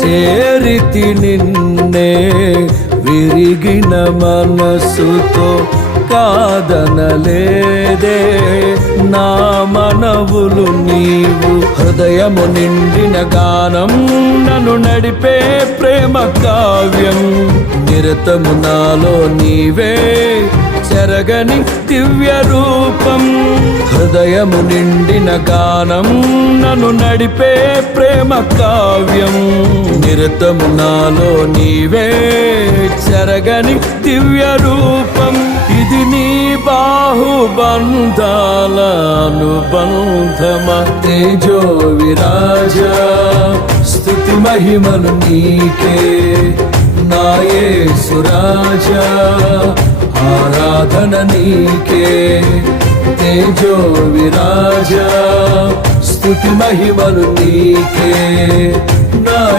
చేరితి నిన్నే విరిగిన మనసుతో కాదనలేదే నా మనవులు నీవు. హృదయము నిండిన గానం నన్ను నడిపే ప్రేమ కావ్యం. నిరతము నాలో నీవే చెరగని దివ్య రూపం. హృదయము నిండిన గానం నన్ను నడిపే ప్రేమ కావ్యం. నిరతము నాలో నీవే చెరగని దివ్య రూపం. ఇది నీ బాహుబంధాల అనుబంధమ. తేజో విరాజా స్తుతి మహిమలు నీకే నా యేసు రాజా. ఆరాధన నీకే తేజో విరాజా స్తుతి మహిమలు నీకే నా